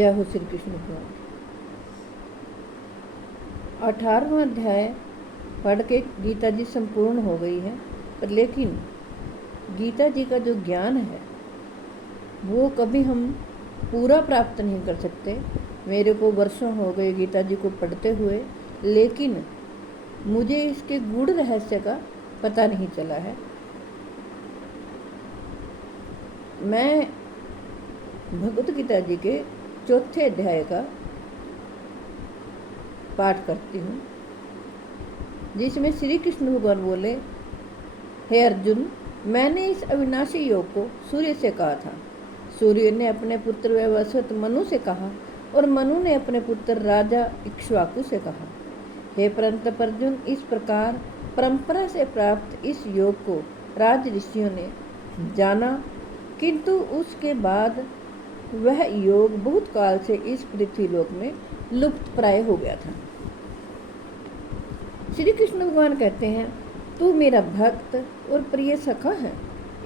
जय हो श्री कृष्ण भगवान। 18वां अध्याय पढ़ के गीता जी संपूर्ण हो गई है, पर लेकिन गीता जी का जो ज्ञान है वो कभी हम पूरा प्राप्त नहीं कर सकते। मेरे को वर्षों हो गए गीता जी को पढ़ते हुए, लेकिन मुझे इसके गूढ़ रहस्य का पता नहीं चला है। मैं भगवत गीता जी के 4थे अध्याय का पाठ करती हूँ, जिसमें श्री कृष्ण भगवान बोले, हे अर्जुन, मैंने इस अविनाशी योग को सूर्य से कहा था। सूर्य ने अपने पुत्र वैवस्वत मनु से कहा और मनु ने अपने पुत्र राजा इक्ष्वाकु से कहा। हे परंतप अर्जुन, इस प्रकार परंपरा से प्राप्त इस योग को राज ऋषियों ने जाना, किंतु उसके बाद वह योग बहुत काल से इस पृथ्वी लोक में लुप्त प्राय हो गया था। श्री कृष्ण भगवान कहते हैं, तू मेरा भक्त और प्रिय सखा है,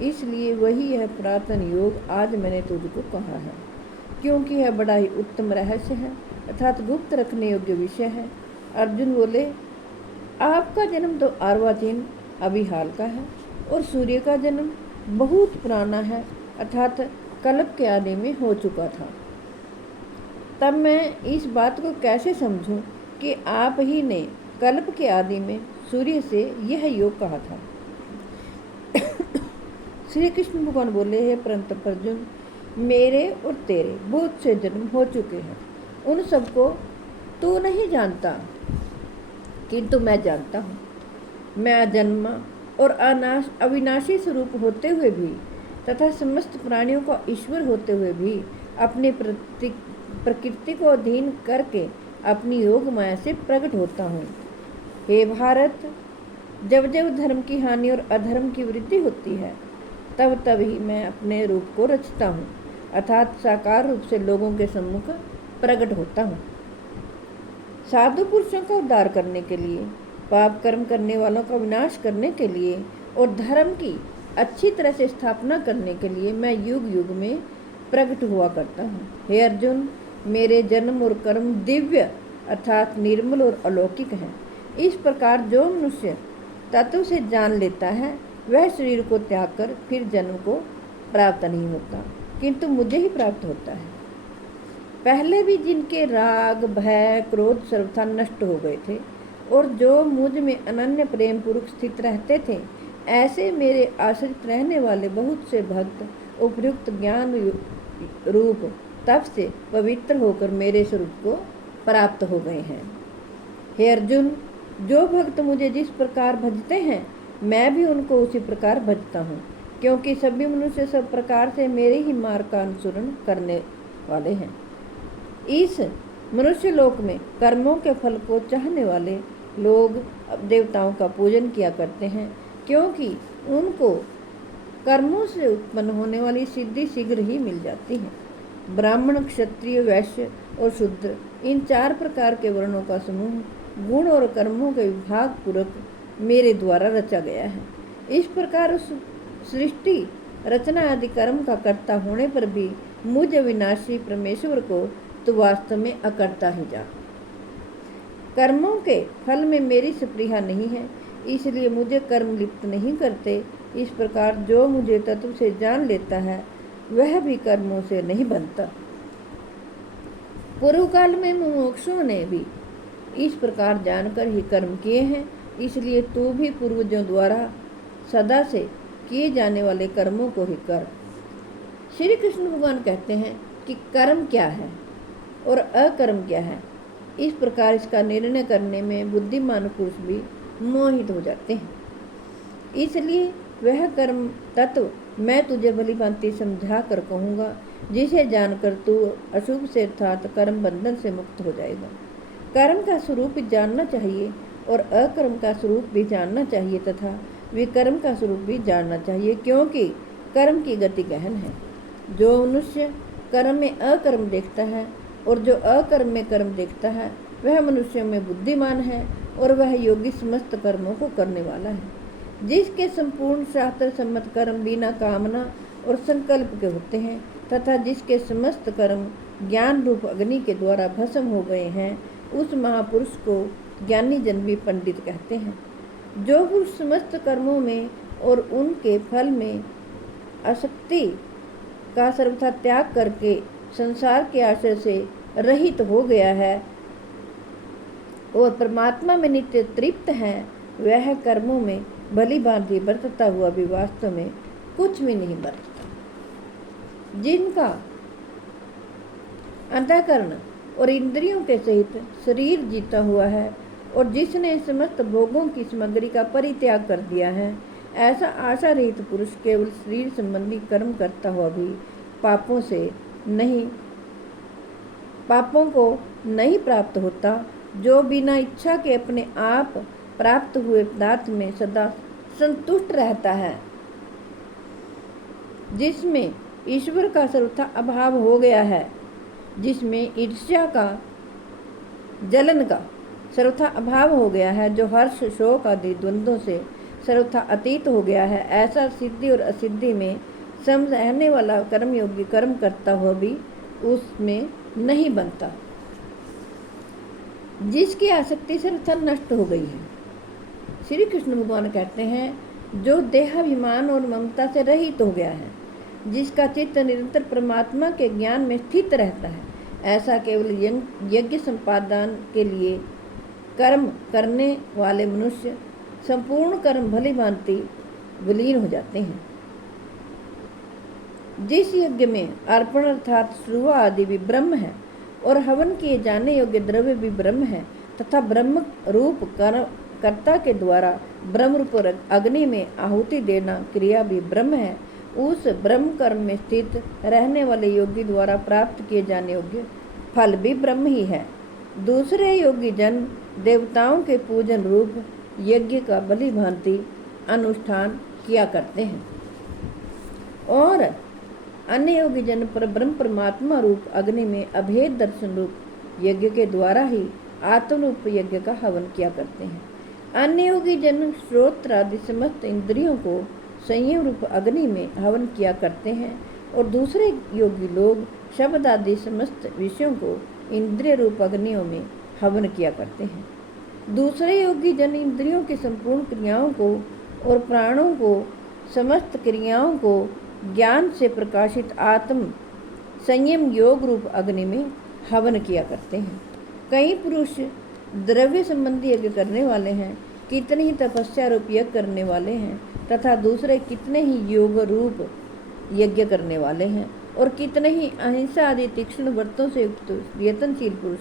इसलिए वही यह पुरातन योग आज मैंने तुझको कहा है, क्योंकि यह बड़ा ही उत्तम रहस्य है, अर्थात गुप्त रखने योग्य विषय है। अर्जुन बोले, आपका जन्म तो अर्वाचीन अभी हाल का है और सूर्य का जन्म बहुत पुराना है, अर्थात कल्प के आदि में हो चुका था। तब मैं इस बात को कैसे समझूं कि आप ही ने कल्प के आदि में सूर्य से यह योग कहा था। श्री कृष्ण भगवान बोले, हे परंतप अर्जुन, मेरे और तेरे बहुत से जन्म हो चुके हैं, उन सबको तू नहीं जानता, किंतु मैं जानता हूँ। मैं अजन्मा और अविनाशी स्वरूप होते हुए भी तथा समस्त प्राणियों का ईश्वर होते हुए भी अपनी प्रकृति को अधीन करके अपनी योग माया से प्रकट होता हूँ। हे भारत, जब जब धर्म की हानि और अधर्म की वृद्धि होती है, तब तब ही मैं अपने रूप को रचता हूँ, अर्थात साकार रूप से लोगों के सम्मुख प्रकट होता हूँ। साधु पुरुषों का उद्धार करने के लिए, पाप कर्म करने वालों का विनाश करने के लिए और धर्म की अच्छी तरह से स्थापना करने के लिए मैं युग युग में प्रकट हुआ करता हूँ। हे अर्जुन, मेरे जन्म और कर्म दिव्य अर्थात निर्मल और अलौकिक हैं। इस प्रकार जो मनुष्य तत्व से जान लेता है, वह शरीर को त्याग कर फिर जन्म को प्राप्त नहीं होता, किंतु मुझे ही प्राप्त होता है। पहले भी जिनके राग, भय, क्रोध सर्वथा नष्ट हो गए थे और जो मुझ में अनन्य प्रेम पूर्वक स्थित रहते थे, ऐसे मेरे आश्रित रहने वाले बहुत से भक्त उपयुक्त ज्ञान रूप तप से पवित्र होकर मेरे स्वरूप को प्राप्त हो गए हैं। हे अर्जुन, जो भक्त मुझे जिस प्रकार भजते हैं, मैं भी उनको उसी प्रकार भजता हूँ, क्योंकि सभी मनुष्य सब प्रकार से मेरे ही मार्ग का अनुसरण करने वाले हैं। इस मनुष्य लोक में कर्मों के फल को चाहने वाले लोग देवताओं का पूजन किया करते हैं, क्योंकि उनको कर्मों से उत्पन्न होने वाली सिद्धि शीघ्र ही मिल जाती है। ब्राह्मण, क्षत्रिय, वैश्य और शूद्र, इन 4 प्रकार के वर्णों का समूह गुण और कर्मों के विभाग पूर्वक मेरे द्वारा रचा गया है। इस प्रकार उस सृष्टि रचना आदि कर्म का कर्ता होने पर भी मुझ अविनाशी परमेश्वर को तो वास्तव में अकर्ता ही जा। कर्मों के फल में मेरी स्पृहा नहीं है, इसलिए मुझे कर्म लिप्त नहीं करते। इस प्रकार जो मुझे तत्व से जान लेता है, वह भी कर्मों से नहीं बनता। पूर्व काल में मुमुक्षुओं ने भी इस प्रकार जानकर ही कर्म किए हैं, इसलिए तू भी पूर्वजों द्वारा सदा से किए जाने वाले कर्मों को ही कर। श्री कृष्ण भगवान कहते हैं कि कर्म क्या है और अकर्म क्या है। इस प्रकार इसका निर्णय करने में बुद्धिमान पुरुष भी मोहित हो जाते हैं, इसलिए वह कर्म तत्व मैं तुझे भली भांति समझा कर कहूँगा, जिसे जानकर तू अशुभ से अर्थात कर्म बंधन से मुक्त हो जाएगा। कर्म का स्वरूप जानना चाहिए और अकर्म का स्वरूप भी जानना चाहिए तथा विकर्म का स्वरूप भी जानना चाहिए, क्योंकि कर्म की गति गहन है। जो मनुष्य कर्म में अकर्म देखता है और जो अकर्म में कर्म देखता है, वह मनुष्य में बुद्धिमान है और वह योगी समस्त कर्मों को करने वाला है। जिसके संपूर्ण शास्त्र सम्मत कर्म बिना कामना और संकल्प के होते हैं तथा जिसके समस्त कर्म ज्ञान रूप अग्नि के द्वारा भस्म हो गए हैं, उस महापुरुष को ज्ञानी जन भी पंडित कहते हैं। जो पुरुष समस्त कर्मों में और उनके फल में आसक्ति का सर्वथा त्याग करके संसार के आश्रय से रहित हो गया है और परमात्मा में नित्य तृप्त है, वह कर्मों में भली भांति बरतता हुआ भी वास्तव में कुछ भी नहीं बरतता। जिनका अंतःकरण और इंद्रियों के सहित शरीर जीता हुआ है और जिसने समस्त भोगों की सामग्री का परित्याग कर दिया है, ऐसा आशा रहित पुरुष केवल शरीर संबंधी कर्म करता हुआ भी पापों को नहीं प्राप्त होता। जो बिना इच्छा के अपने आप प्राप्त हुए पदार्थ में सदा संतुष्ट रहता है, जिसमें ईश्वर का सर्वथा अभाव हो गया है, जिसमें ईर्ष्या का जलन का सर्वथा अभाव हो गया है, जो हर्ष शोक आदि द्वंद्वों से सर्वथा अतीत हो गया है, ऐसा सिद्धि और असिद्धि में सम रहने वाला कर्मयोगी कर्म करता हुआ भी उसमें नहीं बनता, जिसकी आसक्ति सर्वथा नष्ट हो गई है। श्री कृष्ण भगवान कहते हैं, जो देहाभिमान और ममता से रहित हो गया है, जिसका चित्त निरंतर परमात्मा के ज्ञान में स्थित रहता है, ऐसा केवल यज्ञ संपादन के लिए कर्म करने वाले मनुष्य संपूर्ण कर्म भली भांति विलीन हो जाते हैं। जिस यज्ञ में अर्पण अर्थात श्रुवा आदि भी ब्रह्म है और हवन किए जाने योग्य द्रव्य भी ब्रह्म है तथा ब्रह्म रूप कर्ता के द्वारा ब्रह्म रूप अग्नि में आहुति देना क्रिया भी ब्रह्म है, उस ब्रह्म कर्म में स्थित रहने वाले योगी द्वारा प्राप्त किए जाने योग्य फल भी ब्रह्म ही है। दूसरे योगी जन देवताओं के पूजन रूप यज्ञ का भली भांति अनुष्ठान किया करते हैं और अन्य योगी जन पर ब्रह्म परमात्मा रूप अग्नि में अभेद दर्शन रूप यज्ञ के द्वारा ही आत्म रूप यज्ञ का हवन किया करते हैं। अन्य योगी जन श्रोत्र आदि समस्त इंद्रियों को संयम रूप अग्नि में हवन किया करते हैं और दूसरे योगी लोग शब्द आदि समस्त विषयों को इंद्रिय रूप अग्नियों में हवन किया करते हैं। दूसरे योगी जन इंद्रियों की संपूर्ण क्रियाओं को और प्राणों को समस्त क्रियाओं को ज्ञान से प्रकाशित आत्म संयम योग रूप अग्नि में हवन किया करते हैं। कई पुरुष द्रव्य संबंधी यज्ञ करने वाले हैं, कितने ही तपस्या रूप यज्ञ करने वाले हैं तथा दूसरे कितने ही योग रूप यज्ञ करने वाले हैं और कितने ही अहिंसा आदि तीक्ष्ण व्रतों से युक्त यत्नशील पुरुष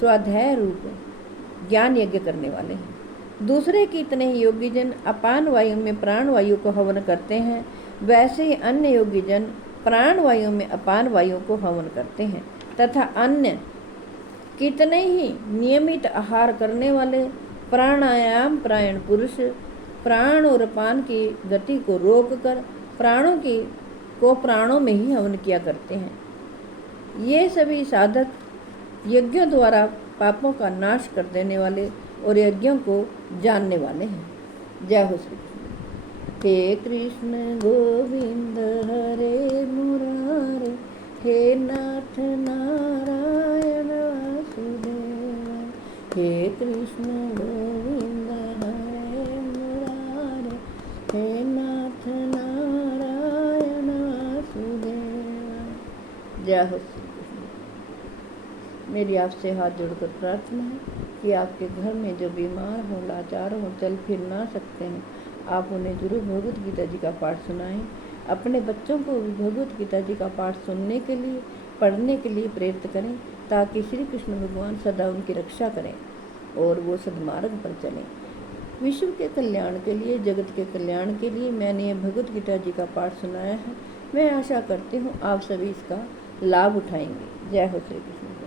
स्वाध्याय रूप ज्ञान यज्ञ करने वाले हैं। दूसरे कितने ही योगी जन अपान वायु में प्राण वायु को हवन करते हैं, वैसे ही अन्य योगी जन प्राण वायु में अपान वायु को हवन करते हैं तथा अन्य कितने ही नियमित आहार करने वाले प्राणायाम प्रायण पुरुष प्राण और अपान की गति को रोककर प्राणों में ही हवन किया करते हैं। ये सभी साधक यज्ञों द्वारा पापों का नाश कर देने वाले और यज्ञों को जानने वाले हैं। जय हो श्री कृष्ण। हे कृष्ण गोविंद हरे मुरारे, हे नाथ नारायण वासुदेव। हे कृष्ण गोविंद हरे मुरारे, हे नाथ नारायण वासुदेव। जय हो श्री कृष्ण। मेरी आपसे हाथ जोड़कर प्रार्थना है कि आपके घर में जो बीमार हों, लाचार हों, चल फिर ना सकते हैं, आप उन्हें जरूर भगवत गीता जी का पाठ सुनाएं। अपने बच्चों को भी भगवत गीता जी का पाठ सुनने के लिए, पढ़ने के लिए प्रेरित करें, ताकि श्री कृष्ण भगवान सदा उनकी रक्षा करें और वो सद्मार्ग पर चलें। विश्व के कल्याण के लिए, जगत के कल्याण के लिए मैंने ये भगवत गीता जी का पाठ सुनाया है। मैं आशा करती हूँ आप सभी इसका लाभ उठाएंगे। जय हो श्री कृष्ण।